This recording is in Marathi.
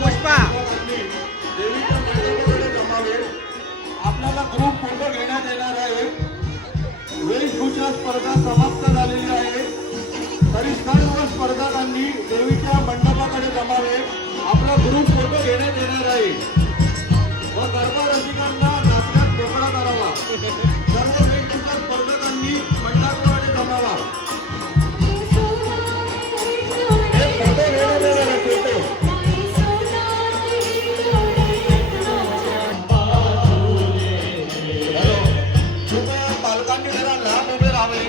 पुष्पा आपल्याला ग्रुप फोटो घेण्यात येणार आहे। वेशभूषा स्पर्धा समाप्त झालेली आहे, तरी सर्व स्पर्धकांनी देवीच्या मंडपाकडे जमावे। आपला ग्रुप फोटो घेण्यात येणार आहे व गरबा रसिकांना नाचण्यात मोकळा करावा। सर्व वेशभूषा स्पर्धकांनी मंडपाकडे जमावा। पालकांनी जरा लांब उभे राहावे।